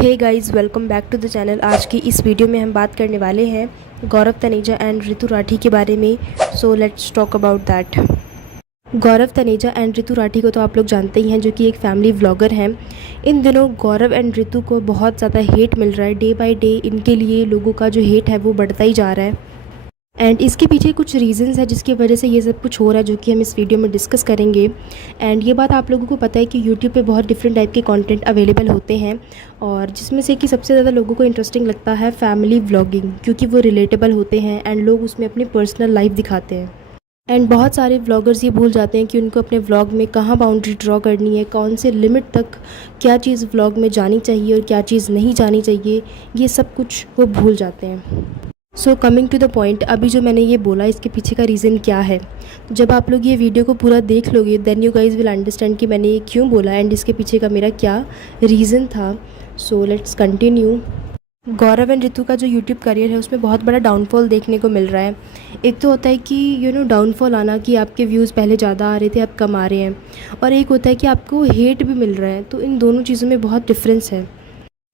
Hey guys, welcome back to the channel. आज की इस वीडियो में हम बात करने वाले हैं गौरव तनेजा एंड ऋतु राठी के बारे में। So let's talk about that. Gaurav Taneja and Ritu Rathee को तो आप लोग जानते ही हैं, जो कि एक फैमिली व्लॉगर हैं। इन दिनों गौरव एंड ऋतु को बहुत ज़्यादा हेट मिल रहा है। डे बाय डे इनके लिए लोगों का जो हेट है वो बढ़ता ही जा रहा है। एंड इसके पीछे कुछ रीज़न्स है जिसकी वजह से ये सब कुछ हो रहा है, जो कि हम इस वीडियो में डिस्कस करेंगे। एंड ये बात आप लोगों को पता है कि यूट्यूब पे बहुत डिफरेंट टाइप के कंटेंट अवेलेबल होते हैं, और जिसमें से कि सबसे ज़्यादा लोगों को इंटरेस्टिंग लगता है फैमिली व्लॉगिंग, क्योंकि वो रिलेटेबल होते हैं एंड लोग उसमें अपनी पर्सनल लाइफ दिखाते हैं। एंड बहुत सारे व्लॉगर्स ये भूल जाते हैं कि उनको अपने व्लॉग में कहाँ बाउंड्री ड्रॉ करनी है, कौन से लिमिट तक क्या चीज़ व्लॉग में जानी चाहिए और क्या चीज़ नहीं जानी चाहिए, ये सब कुछ वो भूल जाते हैं। So coming to the point, अभी जो मैंने ये बोला इसके पीछे का रीज़न क्या है। जब आप लोग ये वीडियो को पूरा देख लोगे then you guys will understand कि मैंने ये क्यों बोला एंड इसके पीछे का मेरा क्या रीज़न था। So let's continue. Gaurav and Ritu का जो यूट्यूब करियर है उसमें बहुत बड़ा डाउनफॉल देखने को मिल रहा है। एक तो होता है कि डाउनफॉल आना, कि आपके व्यूज़ पहले ज़्यादा आ रहे थे अब कम आ रहे हैं, और एक होता है कि आपको हेट भी मिल रहा है। तो इन दोनों चीज़ों में बहुत डिफरेंस है।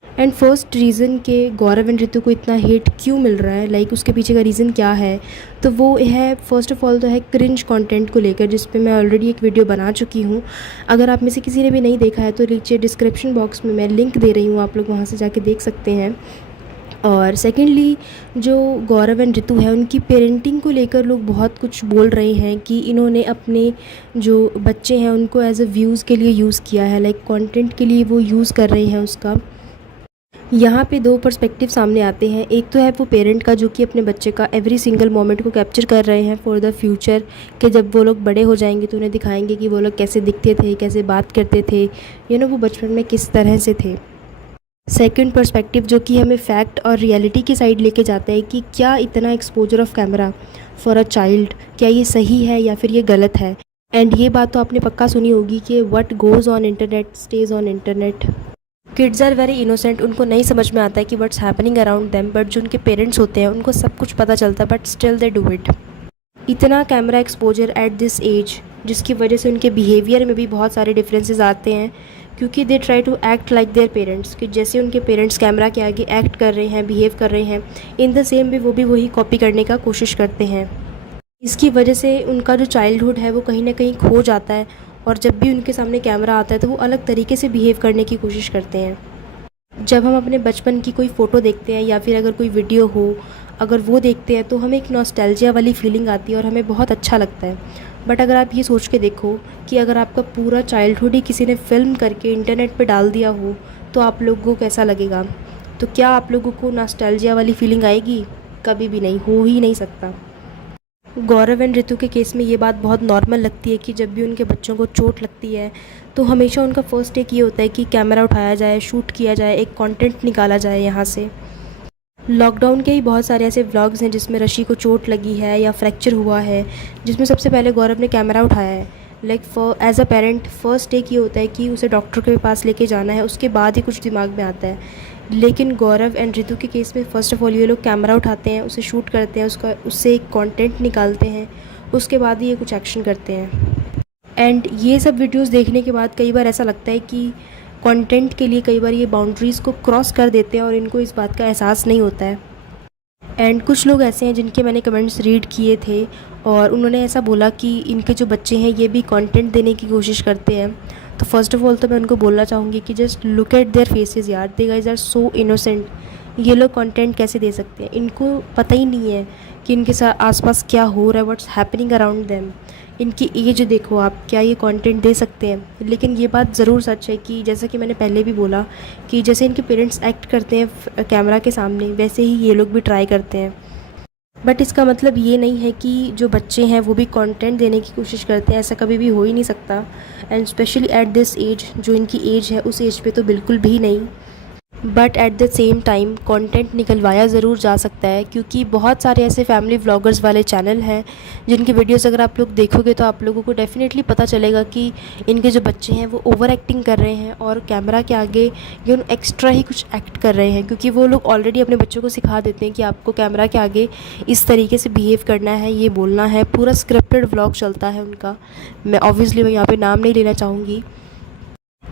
एंड फर्स्ट रीज़न के गौरव एंड ऋतु को इतना हेट क्यों मिल रहा है, उसके पीछे का रीज़न क्या है, तो वो है फर्स्ट ऑफ ऑल तो है क्रिंज कंटेंट को लेकर, जिस पे मैं ऑलरेडी एक वीडियो बना चुकी हूँ। अगर आप में से किसी ने भी नहीं देखा है तो नीचे डिस्क्रिप्शन बॉक्स में मैं लिंक दे रही हूँ, आप लोग वहाँ से जाके देख सकते हैं। और सेकेंडली, जो गौरव एंड ऋतु है उनकी पेरेंटिंग को लेकर लोग बहुत कुछ बोल रहे हैं कि इन्होंने अपने जो बच्चे हैं उनको एज अ व्यूज़ के लिए यूज़ किया है, कंटेंट के लिए वो यूज़ कर रहे हैं उसका। यहाँ पे दो पर्सपेक्टिव सामने आते हैं। एक तो है वो पेरेंट का, जो कि अपने बच्चे का एवरी सिंगल मोमेंट को कैप्चर कर रहे हैं फॉर द फ्यूचर, कि जब वो लोग बड़े हो जाएंगे तो उन्हें दिखाएंगे कि वो लोग कैसे दिखते थे, कैसे बात करते थे, वो बचपन में किस तरह से थे। सेकंड पर्सपेक्टिव, जो कि हमें फैक्ट और रियलिटी की साइड लेके जाता है कि क्या इतना exposure of camera for a child, क्या ये सही है या फिर ये गलत है। एंड ये बात तो आपने पक्का सुनी होगी कि what goes on internet stays on internet. Kids are very innocent, उनको नहीं समझ में आता है कि what's happening around them, but जो उनके पेरेंट्स होते हैं उनको सब कुछ पता चलता है, but still they do it. इतना camera exposure at this age, जिसकी वजह से उनके बिहेवियर में भी बहुत सारे डिफरेंसेस आते हैं, क्योंकि they try to act like their parents, कि जैसे उनके पेरेंट्स कैमरा के आगे एक्ट कर रहे हैं, बिहेव कर रहे हैं, इन द सेम वे वो भी वही कॉपी करने का कोशिश करते हैं। इसकी वजह से उनका जो चाइल्डहुड है वो कहीं ना कहीं खो जाता है, और जब भी उनके सामने कैमरा आता है तो वो अलग तरीके से बिहेव करने की कोशिश करते हैं। जब हम अपने बचपन की कोई फ़ोटो देखते हैं या फिर अगर कोई वीडियो हो, अगर वो देखते हैं तो हमें एक नॉस्टैल्जिया वाली फीलिंग आती है और हमें बहुत अच्छा लगता है। बट अगर आप ये सोच के देखो कि अगर आपका पूरा चाइल्डहुड ही किसी ने फ़िल्म करके इंटरनेट पे डाल दिया हो तो आप लोगों को कैसा लगेगा। तो क्या आप लोगों को नॉस्टैल्जिया वाली फीलिंग आएगी? कभी भी नहीं, हो ही नहीं सकता। गौरव एंड ऋतु के केस में ये बात बहुत नॉर्मल लगती है कि जब भी उनके बच्चों को चोट लगती है तो हमेशा उनका फर्स्ट टेक ये होता है कि कैमरा उठाया जाए, शूट किया जाए, एक कंटेंट निकाला जाए यहाँ से। लॉकडाउन के ही बहुत सारे ऐसे व्लॉग्स हैं जिसमें ऋषि को चोट लगी है या फ्रैक्चर हुआ है, जिसमें सबसे पहले गौरव ने कैमरा उठाया है। As a parent first take ये होता है कि उसे डॉक्टर के पास लेके जाना है, उसके बाद ही कुछ दिमाग में आता है। लेकिन गौरव एंड ऋतु के केस में फ़र्स्ट ऑफ ऑल ये लोग कैमरा उठाते हैं, उसे शूट करते हैं, उससे एक कंटेंट निकालते हैं, उसके बाद ही ये कुछ एक्शन करते हैं। एंड ये सब वीडियोस देखने के बाद कई बार ऐसा लगता है कि कंटेंट के लिए कई बार ये बाउंड्रीज़ को क्रॉस कर देते हैं और इनको इस बात का एहसास नहीं होता है। एंड कुछ लोग ऐसे हैं जिनके मैंने कमेंट्स रीड किए थे और उन्होंने ऐसा बोला कि इनके जो बच्चे हैं ये भी कंटेंट देने की कोशिश करते हैं। तो फर्स्ट ऑफ ऑल तो मैं उनको बोलना चाहूँगी कि just look at their faces यार, दे गाइज आर सो इनोसेंट। ये लोग कंटेंट कैसे दे सकते हैं? इनको पता ही नहीं है कि इनके साथ आसपास क्या हो रहा है, व्हाट्स हैपनिंग अराउंड देम। इनकी एज देखो आप, क्या ये कंटेंट दे सकते हैं? लेकिन ये बात ज़रूर सच है कि जैसा कि मैंने पहले भी बोला कि जैसे इनके पेरेंट्स एक्ट करते हैं कैमरा के सामने, वैसे ही ये लोग भी ट्राई करते हैं। बट इसका मतलब ये नहीं है कि जो बच्चे हैं वो भी कंटेंट देने की कोशिश करते हैं, ऐसा कभी भी हो ही नहीं सकता। And specially at this age, जो इनकी एज है उस एज पे तो बिल्कुल भी नहीं। But at the same time content निकलवाया ज़रूर जा सकता है, क्योंकि बहुत सारे ऐसे फैमिली व्लॉगर्स वाले चैनल हैं जिनकी वीडियोस अगर आप लोग देखोगे तो आप लोगों को डेफिनेटली पता चलेगा कि इनके जो बच्चे हैं वो ओवर एक्टिंग कर रहे हैं और कैमरा के आगे एक्स्ट्रा ही कुछ एक्ट कर रहे हैं, क्योंकि वो लोग ऑलरेडी अपने बच्चों को सिखा देते हैं कि आपको कैमरा के आगे इस तरीके से बिहेव करना है, ये बोलना है। पूरा स्क्रिप्टेड व्लॉग चलता है उनका। मैं ऑब्वियसली यहाँ पर नाम नहीं लेना चाहूँगी।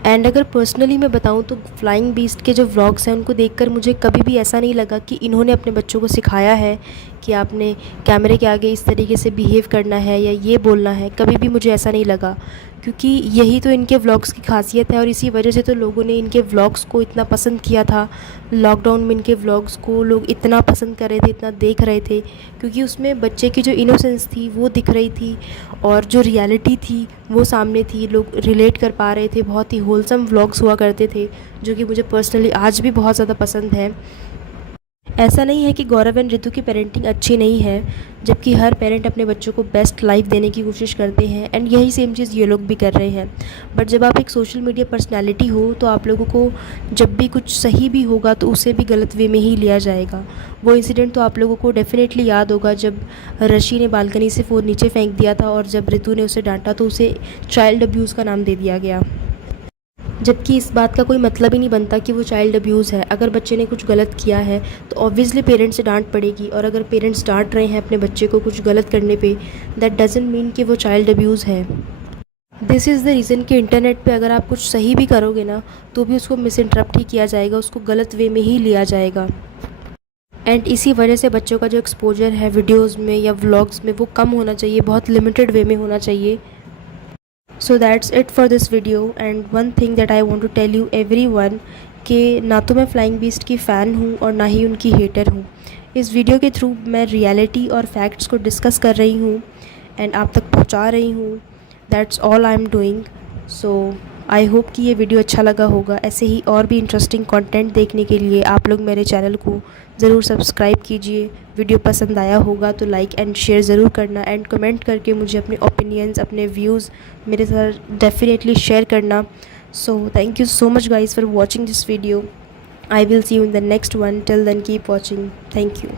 एंड अगर पर्सनली मैं बताऊं तो फ्लाइंग बीस्ट के जो व्लॉग्स हैं उनको देखकर मुझे कभी भी ऐसा नहीं लगा कि इन्होंने अपने बच्चों को सिखाया है कि आपने कैमरे के आगे इस तरीके से बिहेव करना है या ये बोलना है। कभी भी मुझे ऐसा नहीं लगा, क्योंकि यही तो इनके व्लॉग्स की खासियत है और इसी वजह से तो लोगों ने इनके व्लॉग्स को इतना पसंद किया था। लॉकडाउन में इनके व्लॉग्स को लोग इतना पसंद कर रहे थे, इतना देख रहे थे, क्योंकि उसमें बच्चे की जो इनोसेंस थी वो दिख रही थी और जो रियलिटी थी वो सामने थी। लोग रिलेट कर पा रहे थे। बहुत ही होलसम व्लॉग्स हुआ करते थे जो कि मुझे पर्सनली आज भी बहुत ज़्यादा पसंद है। ऐसा नहीं है कि गौरव एंड ऋतु की पेरेंटिंग अच्छी नहीं है, जबकि हर पेरेंट अपने बच्चों को बेस्ट लाइफ देने की कोशिश करते हैं एंड यही सेम चीज़ ये लोग भी कर रहे हैं। बट जब आप एक सोशल मीडिया पर्सनालिटी हो तो आप लोगों को जब भी कुछ सही भी होगा तो उसे भी गलत वे में ही लिया जाएगा। वो इंसिडेंट तो आप लोगों को डेफिनेटली याद होगा जब ऋषि ने बालकनी से फ़ोन नीचे फेंक दिया था और जब ऋतु ने उसे डांटा तो उसे चाइल्ड अब्यूज़ का नाम दे दिया गया, जबकि इस बात का कोई मतलब ही नहीं बनता कि वो चाइल्ड अब्यूज़ है। अगर बच्चे ने कुछ गलत किया है तो ऑब्वियसली पेरेंट्स से डांट पड़ेगी, और अगर पेरेंट्स डांट रहे हैं अपने बच्चे को कुछ गलत करने पे, दैट डजंट मीन कि वो चाइल्ड अब्यूज़ है। दिस इज़ द रीज़न कि इंटरनेट पे अगर आप कुछ सही भी करोगे ना तो भी उसको मिस इंटरप्ट ही किया जाएगा, उसको गलत वे में ही लिया जाएगा। एंड इसी वजह से बच्चों का जो एक्सपोजर है वीडियोज़ में या व्लॉग्स में वो कम होना चाहिए, बहुत लिमिटेड वे में होना चाहिए। So that's it for this video. And one thing that I want to tell you everyone कि ना तो मैं फ्लाइंग बीस्ट की फ़ैन हूँ और ना ही उनकी हेटर हूँ। इस वीडियो के थ्रू मैं रियलिटी और फैक्ट्स को डिस्कस कर रही हूँ एंड आप तक पहुँचा रही हूँ। That's all I am doing. So I hope कि ये वीडियो अच्छा लगा होगा। ऐसे ही और भी इंटरेस्टिंग कंटेंट देखने के लिए आप लोग मेरे चैनल को ज़रूर सब्सक्राइब कीजिए। वीडियो पसंद आया होगा तो लाइक एंड शेयर ज़रूर करना एंड कमेंट करके मुझे अपने ओपिनियंस, अपने व्यूज़ मेरे साथ डेफिनेटली शेयर करना। So thank you so much guys for watching this video. I will see you in the next one. Till then keep watching. Thank you.